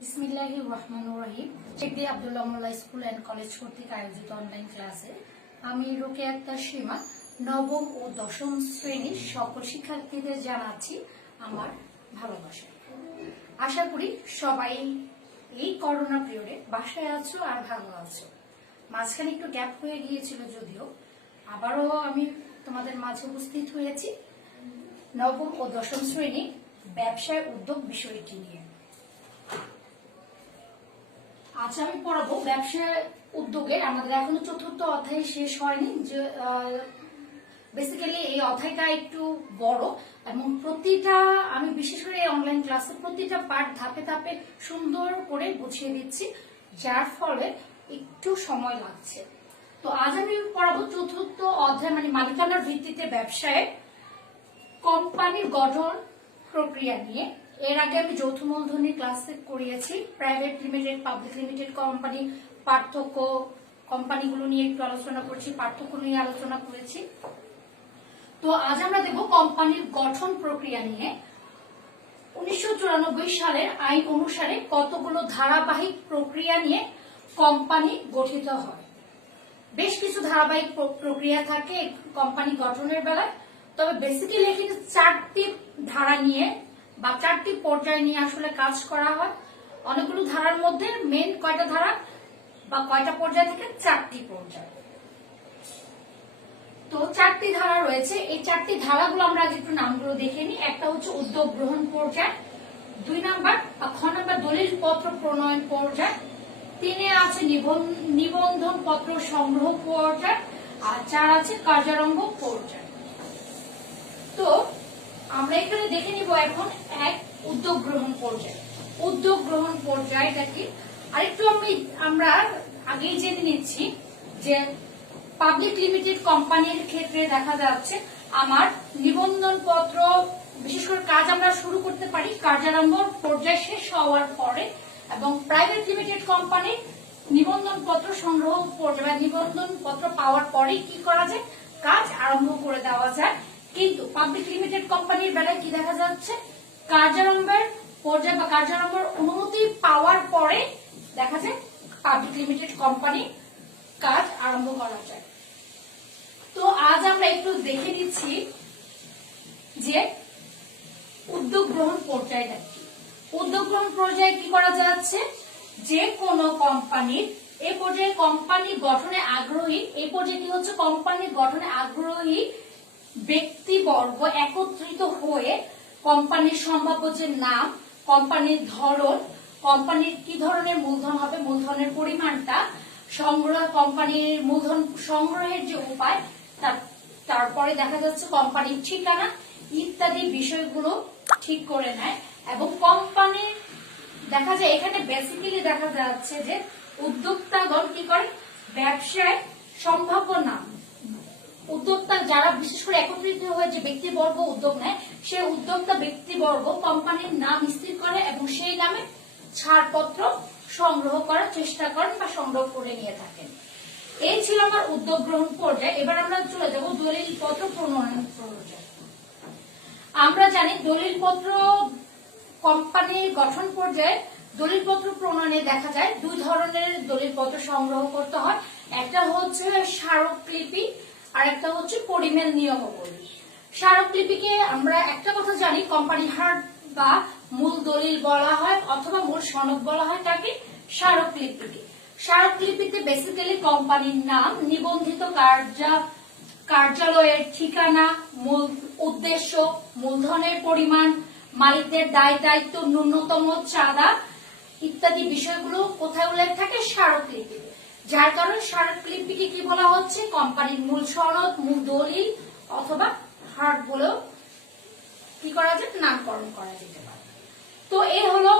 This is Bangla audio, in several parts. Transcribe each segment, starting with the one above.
বিসমিল্লাহির রহমানির রহিম। শেখ আব্দুল্লাহ মোল্লা স্কুল অ্যান্ড কলেজ কর্তৃক আয়োজিত অনলাইন ক্লাসে আমি রোকেয়া আক্তার সীমা নবম ও দশম শ্রেণীর সকল শিক্ষার্থীদের জানাচ্ছি আমার ভালোবাসা। আশা করি সবাই এই করোনা পিরিয়ডে বাসায় আছো আর ভালো আছো। মাঝখানে একটু গ্যাপ হয়ে গিয়েছিল, যদিও আবারও আমি তোমাদের মাঝে উপস্থিত হয়েছি নবম ও দশম শ্রেণী ব্যবসায় উদ্যোগ বিষয়টি নিয়ে। আজ আমি পড়াবো ব্যবসা উদ্যোগের। আমাদের এখনো চতুর্থ অধ্যায় শেষ হয়নি, যে বেসিক্যালি এই অধ্যায়টা একটু বড় এবং প্রতিটা আমি বিশেষ করে অনলাইন ক্লাসে প্রতিটা পার্ট ধাপে ধাপে সুন্দর করে বুঝিয়ে দিচ্ছি, যার ফলে একটু সময় লাগছে। তো আজ আমি পড়াবো চতুর্থ অধ্যায়, মানে মালিকানার ভিত্তিতে ব্যবসায় কোম্পানির গঠন প্রক্রিয়া নিয়ে। এর আগে আমি যৌথ মূলধনী ক্লাসে করিয়েছি, private limited, public limited company পার্থক্য, কোম্পানিগুলো নিয়ে একটু আলোচনা করেছি, পার্থক্য নিয়ে আলোচনা করেছি। তো আজ আমরা দেখব কোম্পানির গঠন প্রক্রিয়া নিয়ে। 1994 সালের আইন অনুসারে কতগুলো ধারাবাহিক প্রক্রিয়া নিয়ে কোম্পানি গঠিত হয়। বেশ কিছু ধারাবাহিক প্রক্রিয়া থাকে কোম্পানি গঠনের বেলায়, তবে বেসিক্যালি এখানে 4টি ধারা নিয়ে বা 4টি পর্যায় নিয়ে আসলে কাজ করা হয়। অনেকগুলো ধারার মধ্যে মেন কয়টা ধারা বা কয়টা পর্যায় থেকে 4টি পর্যায়। তো 4টি ধারা রয়েছে। এই 4টি ধারাগুলো আমরা আজ একটু নামগুলো দেখে নিই। একটা হচ্ছে উদ্যোগ গ্রহণ পর্যায়, 2 নাম্বার খ নাম্বার দলিল পত্র প্রণয়ন পর্যায়, 3 আছে নিবন্ধন পত্র সংগ্রহ পর্যায়, আর 4 আছে কার্যারম্ভ পর্যায়। তো আমরা এখানে দেখে নিব এখন এক উদ্যোগ গ্রহণ পর্যায়। উদ্যোগ গ্রহণ পর্যায়টা কি আরেকটু আমরা আগেই জেনে নিচ্ছি যে পাবলিক লিমিটেড কোম্পানির ক্ষেত্রে দেখা যাচ্ছে আমার নিবন্ধন পত্র, বিশেষ করে কাজ আমরা শুরু করতে পারি কার্যারম্ভ পর্যায় শেষ হওয়ার পরে, এবং প্রাইভেট লিমিটেড কোম্পানির নিবন্ধন পত্র সংগ্রহ পর্যায়ে বা নিবন্ধন পত্র পাওয়ার পরে কি করা যায়, কাজ আরম্ভ করে দেওয়া যায়। কিন্তু পাবলিক লিমিটেড কোম্পানির বেলায় কি দেখা যাচ্ছে, কার্যারম্ভের পর্যায়ে বা কার্যারম্ভের অনুমতি পাওয়ার পরে দেখা যায় পাবলিক লিমিটেড কোম্পানি কাজ আরম্ভ করা যায়। তো আজ আমরা একটু দেখে নিচ্ছি যে উদ্যোগ গ্রহণ পর্যায়টা কি। উদ্যোগ গ্রহণ পর্যায়ে কি করা যাচ্ছে, যে কোনো কোম্পানির এই পর্যায়ে কোম্পানি গঠনে আগ্রহী, এই পর্যায়ে কি হচ্ছে, কোম্পানি গঠনে আগ্রহী ব্যক্তিবর্গ একত্রিত হয়ে কোম্পানির সম্ভাব্য যে নাম, কোম্পানির ধরন, কোম্পানির কি ধরনের মূলধন হবে, মূলধনের পরিমাণটা, সংগ্রহ, কোম্পানির মূলধন সংগ্রহের যে উপায়, তারপরে দেখা যাচ্ছে কোম্পানির ঠিকানা ইত্যাদি বিষয়গুলো ঠিক করে নেয়। এবং কোম্পানির দেখা যায় এখানে বেসিক্যালি দেখা যাচ্ছে যে উদ্যোক্তাগণ কি করে, ব্যবসায় সম্ভাব্য নাম, উদ্যোক্তা যারা বিশেষ করে একত্রিত হয়ে যে ব্যক্তিবর্গ উদ্যোগ নেয়, সেই উদ্যোক্তা ব্যক্তিবর্গ কোম্পানির নাম স্থির করে এবং সেই নামে ছাড়পত্র সংগ্রহ করার চেষ্টা করেন বা সংগ্রহ করে নিয়ে থাকেন। এই ছিল আমার উদ্যোগ গ্রহণ পর্যায়ে। এবার আমরা চলে যাব দলিল পত্র প্রণয়ন পর্যায়ে। আমরা জানি দলিল পত্র কোম্পানির গঠন পর্যায়ে দলিল পত্র প্রণয়নে দেখা যায় 2 ধরনের দলিল পত্র সংগ্রহ করতে হয়। একটা হচ্ছে স্মারকলিপি আর একটা হচ্ছে পরিমেল নিয়মাবলী। স্মারকলিপিকে আমরা একটা কথা জানি, কোম্পানি হার্ড বা মূল দলিল বলা হয় অথবা মূল সনদ বলা হয় তাকে স্মারকলিপিকে। স্মারকলিপিতে বেসিক্যালি কোম্পানির নাম, নিবন্ধিত কার্যালয়ের ঠিকানা, মূল উদ্দেশ্য, মূলধনের পরিমাণ, মালিকদের দায় দায়িত্ব, ন্যূনতম চাঁদা ইত্যাদি বিষয়গুলো কোথায় উল্লেখ থাকে, স্মারকলিপিতে। যার কারণে স্মারকলিপিকে কি বলা হচ্ছে, কোম্পানির মূল সনদ, মূল দলিল অথবা হার্ড বলেও কি করা যায়, নামকরণ করা যেতে পারে। তো এই হলো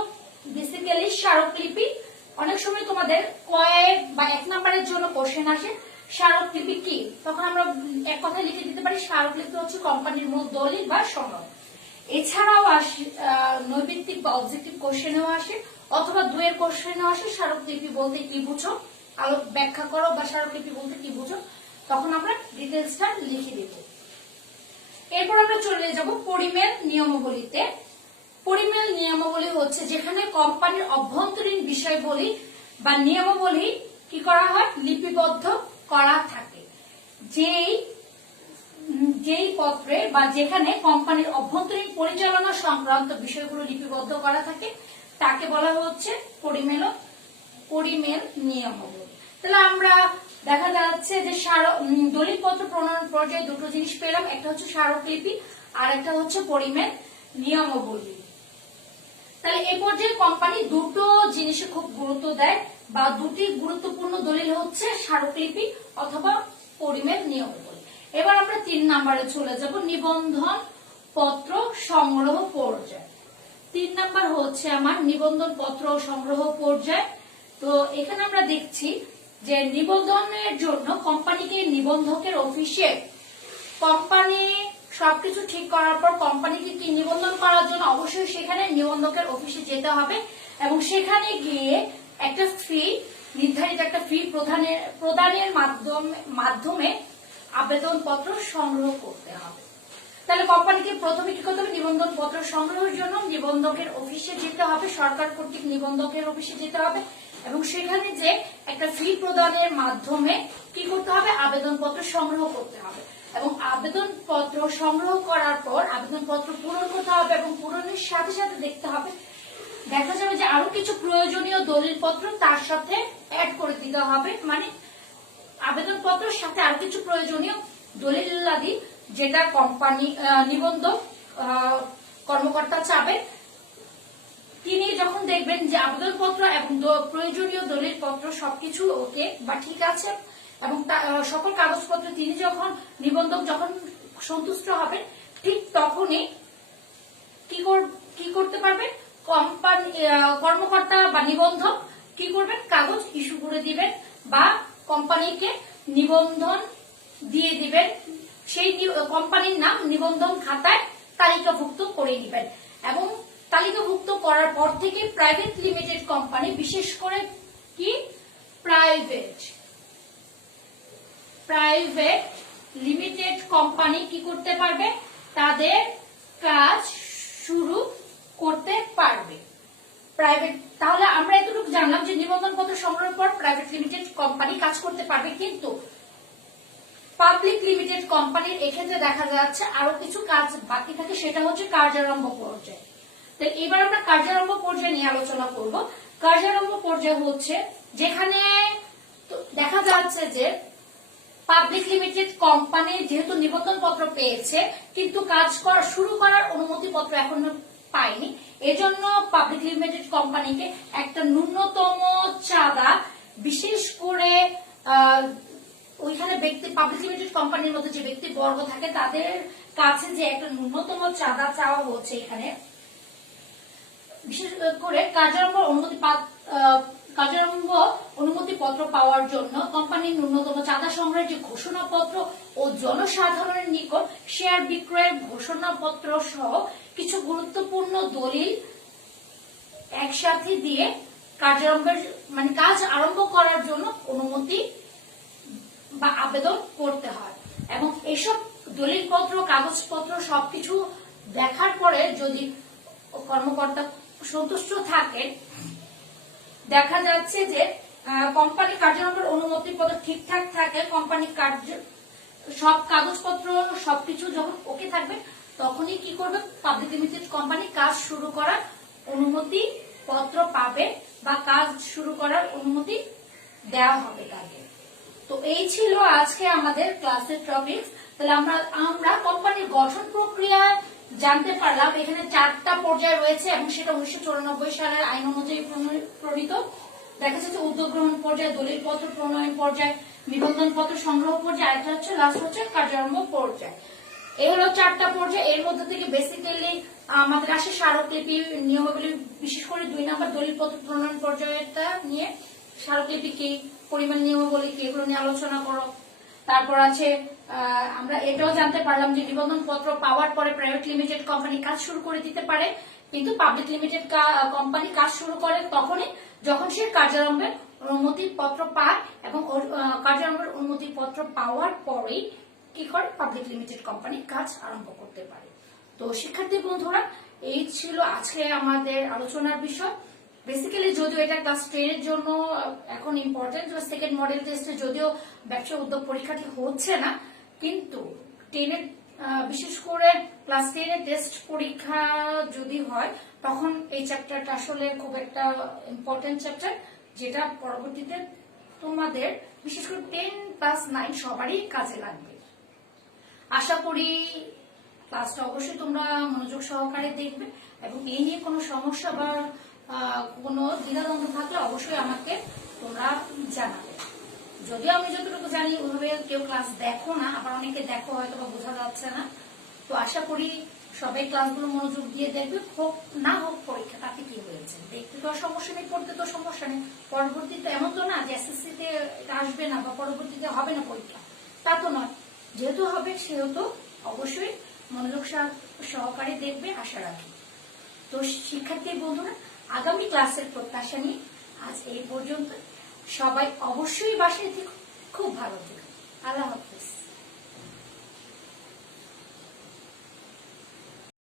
বেসিক্যালি স্মারকলিপি। অনেক সময় তোমাদের কয়েক বা 1 নম্বরের জন্য কোশ্চেন আসে স্মারকলিপি কি, তখন আমরা এক কথায় লিখে দিতে পারি স্মারকলিপি হচ্ছে কোম্পানির মূল দলিল বা সনদ। এছাড়াও আসে নৈর্ব্যক্তিক বা অবজেক্টিভ কোশ্চেনেও আসে, অথবা 2 এর কোশ্চেনেও আসে স্মারকলিপি বলতে কি বুঝো, ব্যাখ্যা করো, বা স্মারকলিপি বলতে কি বুঝো, তখন আমরা ডিটেলসটা লিখে দেব। এরপর আমরা চলে যাব পরিমেল নিয়মাবলীতে। পরিমেল নিয়মাবলী হচ্ছে যেখানে কোম্পানির অভ্যন্তরীণ বিষয়বলী বা নিয়মাবলী কি করা হয়, লিপিবদ্ধ করা থাকে। যেই পত্রে বা যেখানে কোম্পানির অভ্যন্তরীণ পরিচালনা সংক্রান্ত বিষয়গুলো লিপিবদ্ধ করা থাকে তাকে বলা হচ্ছে পরিমেল নিয়মাবলী। তাহলে আমরা দেখা যাচ্ছে যে দলিলপত্র প্রণয়ন পর্যায়ে দুটো জিনিস পেলাম, একটা হচ্ছে স্মারকলিপি আর একটা হচ্ছে পরিমেল নিয়মাবলী। তাহলে এই পর্যায়ে কোম্পানি দুটো জিনিসে খুব গুরুত্ব দেয় বা দুটি গুরুত্বপূর্ণ দলিল হচ্ছে স্মারকলিপি অথবা পরিমেল নিয়মাবলী। এবার আমরা 3 নম্বরে চলে যাব, নিবন্ধন পত্র সংগ্রহ পর্যায়। 3 নম্বর হচ্ছে আমার নিবন্ধন পত্র সংগ্রহ পর্যায়। তো এখানে আমরা দেখছি যে নিবন্ধনের জন্য কোম্পানিকে নিবন্ধকের অফিসে কোম্পানি সবকিছু ঠিক করার পর কোম্পানিকে কি নিবন্ধন করার জন্য অবশ্যই সেখানে নিবন্ধকের অফিসে যেতে হবে এবং সেখানে গিয়ে একটা ফি, নির্ধারিত একটা ফি প্রদানের মাধ্যমে আবেদন পত্র সংগ্রহ করতে হবে। তাহলে কোম্পানিকে প্রথমে কি করতে হবে, নিবন্ধন পত্র সংগ্রহের জন্য নিবন্ধকের অফিসে যেতে হবে, সরকার কর্তৃক নিবন্ধকের অফিসে যেতে হবে এবং সেখানে যে একটা ফি প্রদানের মাধ্যমে কি করতে হবে, আবেদন পত্র সংগ্রহ করতে হবে এবং আবেদন পত্র সংগ্রহ করার পর আবেদন পত্র পূরণ করতে হবে এবং পূরণের সাথে সাথে দেখতে হবে, দেখা যাবে যে আরো কিছু প্রয়োজনীয় দলিলপত্র তার সাথে অ্যাড করে দিতে হবে। মানে আবেদন পত্রের সাথে আরো কিছু প্রয়োজনীয় দলিলাদি যেটা কোম্পানি নিবন্ধক কর্মকর্তা চাবে, তিনি যখন দেখবেন যে আবেদনপত্র এবং প্রয়োজনীয় দলিলপত্র সবকিছু ওকে বা ঠিক আছে এবং সকল কাগজপত্র তিনি যখন নিবন্ধক যখন সন্তুষ্ট হবেন, ঠিক তখনই কি করতে পারবেন, কোম্পানি কর্মকর্তা বা নিবন্ধক কি করবেন, কাগজ ইস্যু করে দিবেন বা কোম্পানিকে নিবন্ধন দিয়ে দিবেন, সেই কোম্পানির নাম নিবন্ধন খাতায় তালিকাভুক্ত করে দিবেন এবং তালিকাভুক্ত করার পর থেকে প্রাইভেট লিমিটেড কোম্পানি, বিশেষ করে কি প্রাইভেট লিমিটেড কোম্পানি কি করতে পারবে, তাদের কাজ শুরু করতে পারবে। তাহলে আমরা এতটুকু জানলাম যে নিবন্ধন পত্র সংগ্রহের পর প্রাইভেট লিমিটেড কোম্পানি কাজ করতে পারবে, কিন্তু পাবলিক লিমিটেড কোম্পানির এক্ষেত্রে দেখা যাচ্ছে আরো কিছু কাজ বাকি থাকে, সেটা হচ্ছে কার্যারম্ভ পর্যায়ে। তো এবার আমরা কার্যারম্ভ পর্যায়ে নিয়ে আলোচনা করব। কার্যারম্ভ পর্যায়ে হচ্ছে যেখানে দেখা যাচ্ছে যে পাবলিক লিমিটেড কোম্পানি যেহেতু নিবন্ধন পত্র পেয়েছে কিন্তু কাজ শুরু করার অনুমতি পত্র এখনো পায়নি, এজন্য পাবলিক লিমিটেড কোম্পানিকে একটা ন্যূনতম চাঁদা, বিশেষ করে ওইখানে পাবলিক লিমিটেড কোম্পানির মধ্যে যে ব্যক্তি বর্গ থাকে তাদের কাছে যে একটা ন্যূনতম চাঁদা চাওয়া হচ্ছে, এখানে বিশেষ করে কার্যারম্ভ অনুমতি পত্র পাওয়ার জন্য কোম্পানির ন্যূনতম চাঁদা সংগ্রহের যে ঘোষণাপত্র ও জনসাধারণের নিকট শেয়ার বিক্রয়ের ঘোষণাপত্র সহ কিছু গুরুত্বপূর্ণ দলিল একসাথে দিয়ে কার্যারম্ভের মানে কাজ আরম্ভ করার জন্য অনুমতি বা আবেদন করতে হয় এবং এসব দলিলপত্র কাগজপত্র সবকিছু দেখার পরে যদি কর্মকর্তা সন্তুষ্ট থাকে, দেখা যাচ্ছে যে কোম্পানি কার্যারম্ভের অনুমতি পত্র ঠিকঠাক থাকে, কোম্পানি সব কাগজপত্র সবকিছু যখন ওকে থাকবে তখনই কি করবে, পাবলিক লিমিটেড কোম্পানি কাজ শুরু করার অনুমতি পত্র পাবে বা কাজ শুরু করার অনুমতি দেওয়া হবে তাকে। তো এই ছিল আজকে আমাদের ক্লাসের টপিক। তাহলে আমরা কোম্পানির গঠন প্রক্রিয়া জানতে পারলাম। এখানে 4টা পর্যায় রয়েছে এবং সেটা 1994 সালের আইন অনুযায়ী প্রণীত। দেখা যাচ্ছে উদ্যোগ গ্রহণ পর্যায়ে, দলিল পত্র প্রণয়ন পর্যায়ে, নিবন্ধন পত্র সংগ্রহ পর্যায়ে, আরেকটা হচ্ছে লাস্ট হচ্ছে কার্যারম্ভ পর্যায়। এই হলো 4টা পর্যায়। এর মধ্যে থেকে বেসিক্যালি আমাদের আসে স্মারকলিপি নিয়মাবলী, বিশেষ করে 2 নম্বর দলিল পত্র প্রণয়ন পর্যায়টা নিয়ে স্মারকলিপি কি, পরিমাণ নিয়মাবলী কি, এগুলো নিয়ে আলোচনা করো। তারপর আছে আমরা এটাও জানতে পারলাম যে নিবন্ধন পত্র পাওয়ার পরে প্রাইভেট লিমিটেড কোম্পানি কাজ শুরু করে দিতে পারে, কিন্তু পাবলিক লিমিটেড কোম্পানি কাজ শুরু করে তখনই যখন সে কার্যারম্ভের অনুমতি পত্র পায় এবং কার্যারম্ভের অনুমতি পত্র পাওয়ার পরেই কি করে পাবলিক লিমিটেড কোম্পানি কাজ আরম্ভ করতে পারে। তো শিক্ষার্থী বন্ধুরা, এই ছিল আজকে আমাদের আলোচনার বিষয়। বেসিক্যালি যদিও এটা ক্লাস 10 এর জন্য এখন ইম্পর্টেন্ট, সেকেন্ড মডেল টেস্টে যদিও ব্যবসা উদ্যোগ পরীক্ষাটি হচ্ছে না, কিন্তু 10 এর বিশেষ করে ক্লাস 10 এর টেস্ট পরীক্ষা যদি হয় তখন এই চ্যাপ্টারটা আসলে খুব একটা ইম্পর্টেন্ট চ্যাপ্টার, যেটা পরবর্তীতে তোমাদের বিশেষ করে 10+9 সবারই কাজে লাগবে। আশা করি ক্লাসটা অবশ্যই তোমরা মনোযোগ সহকারে দেখবে এবং এই নিয়ে কোনো সমস্যা বা কোনো দ্বিধাদ্বন্দ্ব থাকলে অবশ্যই আমাকে তোমরা জানাবে। যদিও আমি যতটুকু জানি ওইভাবে কেউ ক্লাস দেখো না, আবার অনেকে দেখো হয়তো বা বোঝা যাচ্ছে না। তো আশা করি সবাই ক্লাসগুলো মনোযোগ দিয়ে দেখবে, হোক না হোক পরীক্ষা, তাতে কি হয়েছে, দেখতে তো আর সমস্যা নেই, পড়তে তো সমস্যা নেই। পরবর্তীতে এমন তো না যে এসএসসি তে এটা আসবে না বা পরবর্তীতে হবে না পরীক্ষা, তা তো নয়। যেহেতু হবে সেহেতু অবশ্যই মনোযোগ সহকারে দেখবে আশা রাখি। তো শিক্ষার্থী বন্ধুরা, আগামী ক্লাসের প্রত্যাশা নিয়ে আজ এই পর্যন্ত। সবাই অবশ্যই বাসায় থেকো, খুব ভালো থেকো। আল্লাহ হাফেজ।